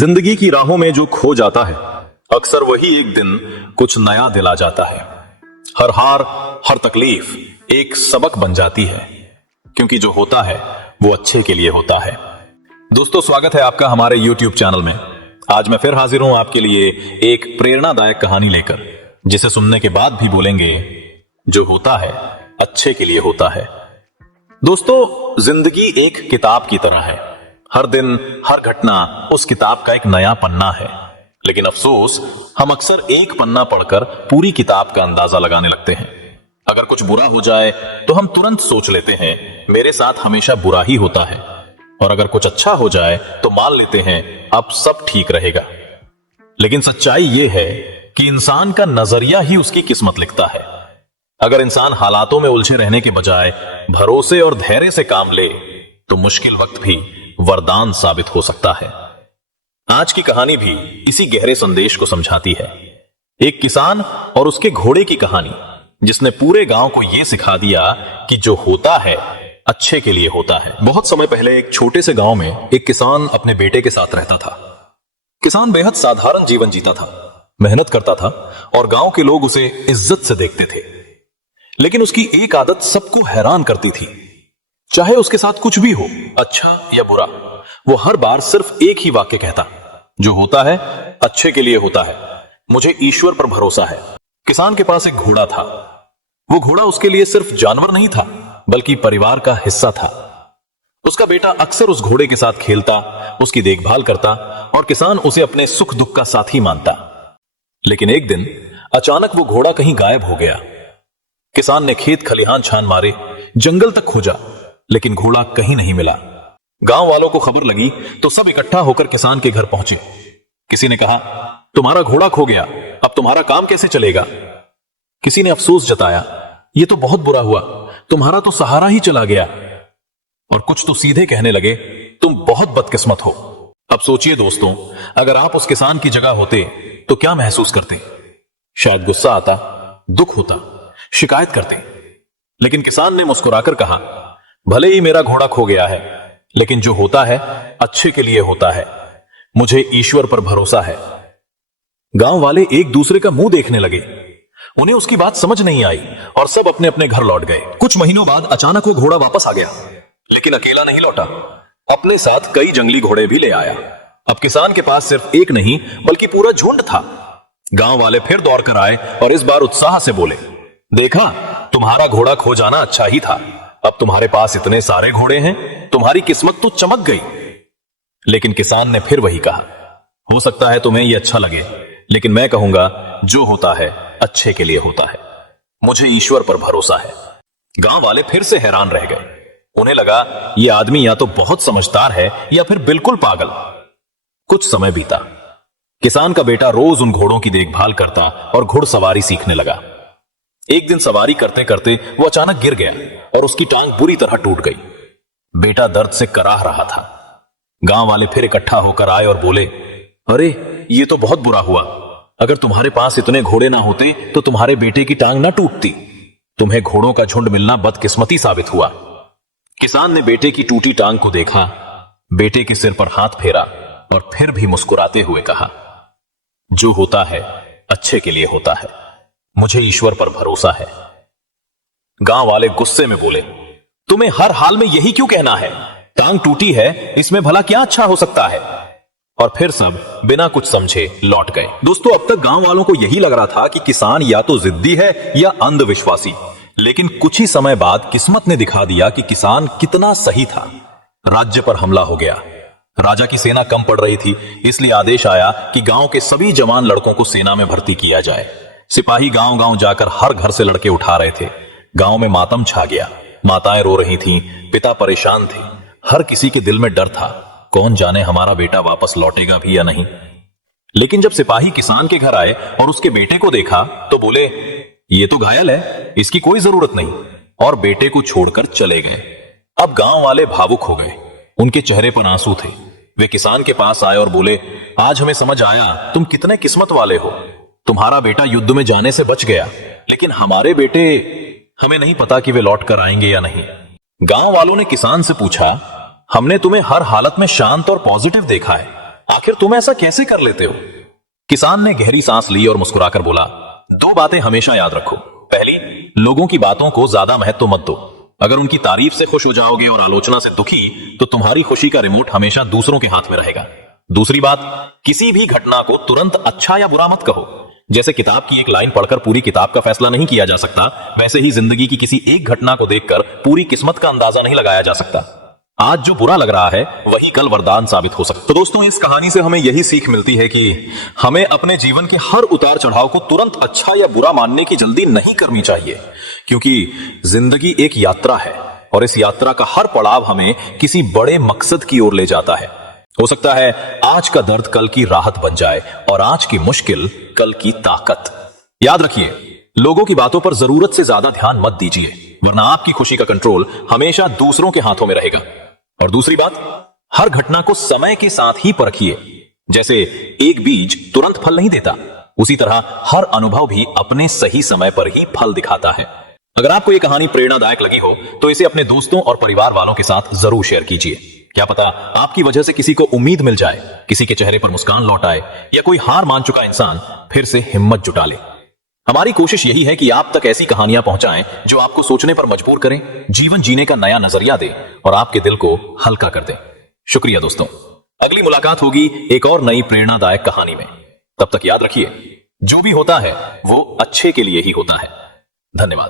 जिंदगी की राहों में जो खो जाता है, अक्सर वही एक दिन कुछ नया दिला जाता है। हर हार, हर तकलीफ एक सबक बन जाती है, क्योंकि जो होता है वो अच्छे के लिए होता है। दोस्तों, स्वागत है आपका हमारे YouTube चैनल में। आज मैं फिर हाजिर हूं आपके लिए एक प्रेरणादायक कहानी लेकर, जिसे सुनने के बाद भी बोलेंगे, जो होता है अच्छे के लिए होता है। दोस्तों, जिंदगी एक किताब की तरह है। हर दिन, हर घटना उस किताब का एक नया पन्ना है। लेकिन अफसोस, हम अक्सर एक पन्ना पढ़कर पूरी किताब का अंदाजा लगाने लगते हैं। अगर कुछ बुरा हो जाए तो हम तुरंत सोच लेते हैं मेरे साथ हमेशा बुरा ही होता है, और अगर कुछ अच्छा हो जाए तो मान लेते हैं अब सब ठीक रहेगा। लेकिन सच्चाई यह है कि इंसान का नजरिया ही उसकी किस्मत लिखता है। अगर इंसान हालातों में उलझे रहने के बजाय भरोसे और धैर्य से काम ले तो मुश्किल वक्त भी वरदान साबित हो सकता है। आज की कहानी भी इसी गहरे संदेश को समझाती है। एक किसान और उसके घोड़े की कहानी, जिसने पूरे गांव को यह सिखा दिया कि जो होता है अच्छे के लिए होता है। बहुत समय पहले एक छोटे से गांव में एक किसान अपने बेटे के साथ रहता था। किसान बेहद साधारण जीवन जीता था, मेहनत करता था और गांव के लोग उसे इज्जत से देखते थे। लेकिन उसकी एक आदत सबको हैरान करती थी। चाहे उसके साथ कुछ भी हो, अच्छा या बुरा, वो हर बार सिर्फ एक ही वाक्य कहता, जो होता है अच्छे के लिए होता है, मुझे ईश्वर पर भरोसा है। किसान के पास एक घोड़ा था। वो घोड़ा उसके लिए सिर्फ जानवर नहीं था, बल्कि परिवार का हिस्सा था। उसका बेटा अक्सर उस घोड़े के साथ खेलता, उसकी देखभाल करता और किसान उसे अपने सुख दुख का साथी मानता। लेकिन एक दिन अचानक वो घोड़ा कहीं गायब हो गया। किसान ने खेत खलिहान छान मारे, जंगल तक खोजा, लेकिन घोड़ा कहीं नहीं मिला। गांव वालों को खबर लगी तो सब इकट्ठा होकर किसान के घर पहुंचे। किसी ने कहा, तुम्हारा घोड़ा खो गया, अब तुम्हारा काम कैसे चलेगा? किसी ने अफसोस जताया, यह तो बहुत बुरा हुआ, तुम्हारा तो सहारा ही चला गया। और कुछ तो सीधे कहने लगे, तुम बहुत बदकिस्मत हो। अब सोचिए दोस्तों, अगर आप उस किसान की जगह होते तो क्या महसूस करते? शायद गुस्सा आता, दुख होता, शिकायत करते। लेकिन किसान ने मुस्कुराकर कहा, भले ही मेरा घोड़ा खो गया है, लेकिन जो होता है अच्छे के लिए होता है, मुझे ईश्वर पर भरोसा है। गांव वाले एक दूसरे का मुंह देखने लगे। उन्हें उसकी बात समझ नहीं आई और सब अपने अपने घर लौट गए। कुछ महीनों बाद अचानक वो घोड़ा वापस आ गया, लेकिन अकेला नहीं लौटा, अपने साथ कई जंगली घोड़े भी ले आया। अब किसान के पास सिर्फ एक नहीं, बल्कि पूरा झुंड था। गांव वाले फिर दौड़ कर आए और इस बार उत्साह से बोले, देखा, तुम्हारा घोड़ा खो जाना अच्छा ही था, अब तुम्हारे पास इतने सारे घोड़े हैं, तुम्हारी किस्मत तो चमक गई। लेकिन किसान ने फिर वही कहा, हो सकता है तुम्हें यह अच्छा लगे, लेकिन मैं कहूंगा जो होता है अच्छे के लिए होता है, मुझे ईश्वर पर भरोसा है। गांव वाले फिर से हैरान रह गए। उन्हें लगा यह आदमी या तो बहुत समझदार है या फिर बिल्कुल पागल। कुछ समय बीता। किसान का बेटा रोज उन घोड़ों की देखभाल करता और घुड़सवारी सीखने लगा। एक दिन सवारी करते करते वो अचानक गिर गया और उसकी टांग बुरी तरह टूट गई। बेटा दर्द से कराह रहा था। गांव वाले फिर इकट्ठा होकर आए और बोले, अरे ये तो बहुत बुरा हुआ, अगर तुम्हारे पास इतने घोड़े ना होते तो तुम्हारे बेटे की टांग ना टूटती। तुम्हें घोड़ों का झुंड मिलना बदकिस्मती साबित हुआ। किसान ने बेटे की टूटी टांग को देखा, बेटे के सिर पर हाथ फेरा और फिर भी मुस्कुराते हुए कहा, जो होता है अच्छे के लिए होता है, मुझे ईश्वर पर भरोसा है। गांव वाले गुस्से में बोले, तुम्हें हर हाल में यही क्यों कहना है? टांग टूटी है, इसमें भला क्या अच्छा हो सकता है? और फिर सब बिना कुछ समझे लौट गए। दोस्तों, अब तक गांव वालों को यही लग रहा था कि किसान या तो जिद्दी है या अंधविश्वासी। लेकिन कुछ ही समय बाद किस्मत ने दिखा दिया कि किसान कितना सही था। राज्य पर हमला हो गया। राजा की सेना कम पड़ रही थी, इसलिए आदेश आया कि गांव के सभी जवान लड़कों को सेना में भर्ती किया जाए। सिपाही गांव गांव जाकर हर घर से लड़के उठा रहे थे। गांव में मातम छा गया। माताएं रो रही थीं, पिता परेशान थे। हर किसी के दिल में डर था, कौन जाने हमारा बेटा वापस लौटेगा भी या नहीं। लेकिन जब सिपाही किसान के घर आए और उसके बेटे को देखा तो बोले, ये तो घायल है, इसकी कोई जरूरत नहीं, और बेटे को छोड़कर चले गए। अब गांव वाले भावुक हो गए। उनके चेहरे पर आंसू थे। वे किसान के पास आए और बोले, आज हमें समझ आया तुम कितने किस्मत वाले हो। तुम्हारा बेटा युद्ध में जाने से बच गया, लेकिन हमारे बेटे, हमें नहीं पता कि वे लौट कर आएंगे या नहीं। गांव वालों ने किसान से पूछा, हमने तुम्हें हर हालत में शांत और पॉजिटिव देखा है, आखिर तुम ऐसा कैसे कर लेते हो? किसान ने गहरी सांस ली और मुस्कुराकर बोला, 2 बातें हमेशा याद रखो। पहली, लोगों की बातों को ज्यादा महत्व मत दो। अगर उनकी तारीफ से खुश हो जाओगे और आलोचना से दुखी, तो तुम्हारी खुशी का रिमोट हमेशा दूसरों के हाथ में रहेगा। दूसरी बात, किसी भी घटना को तुरंत अच्छा या बुरा मत कहो। जैसे किताब की एक लाइन पढ़कर पूरी किताब का फैसला नहीं किया जा सकता, वैसे ही जिंदगी की किसी एक घटना को देखकर पूरी किस्मत का अंदाजा नहीं लगाया जा सकता। आज जो बुरा लग रहा है वही कल वरदान साबित हो सकता है। तो दोस्तों, इस कहानी से हमें यही सीख मिलती है कि हमें अपने जीवन के हर उतार चढ़ाव को तुरंत अच्छा या बुरा मानने की जल्दी नहीं करनी चाहिए, क्योंकि जिंदगी एक यात्रा है और इस यात्रा का हर पड़ाव हमें किसी बड़े मकसद की ओर ले जाता है। हो सकता है आज का दर्द कल की राहत बन जाए और आज की मुश्किल कल की ताकत। याद रखिए, लोगों की बातों पर जरूरत से ज्यादा ध्यान मत दीजिए, वरना आपकी खुशी का कंट्रोल हमेशा दूसरों के हाथों में रहेगा। और दूसरी बात, हर घटना को समय के साथ ही परखिए। जैसे एक बीज तुरंत फल नहीं देता, उसी तरह हर अनुभव भी अपने सही समय पर ही फल दिखाता है। अगर आपको यह कहानी प्रेरणादायक लगी हो तो इसे अपने दोस्तों और परिवार वालों के साथ जरूर शेयर कीजिए। क्या पता आपकी वजह से किसी को उम्मीद मिल जाए, किसी के चेहरे पर मुस्कान लौट आए या कोई हार मान चुका इंसान फिर से हिम्मत जुटा ले। हमारी कोशिश यही है कि आप तक ऐसी कहानियां पहुंचाएं जो आपको सोचने पर मजबूर करें, जीवन जीने का नया नजरिया दे और आपके दिल को हल्का कर दे। शुक्रिया दोस्तों, अगली मुलाकात होगी एक और नई प्रेरणादायक कहानी में। तब तक याद रखिए, जो भी होता है वो अच्छे के लिए ही होता है। धन्यवाद।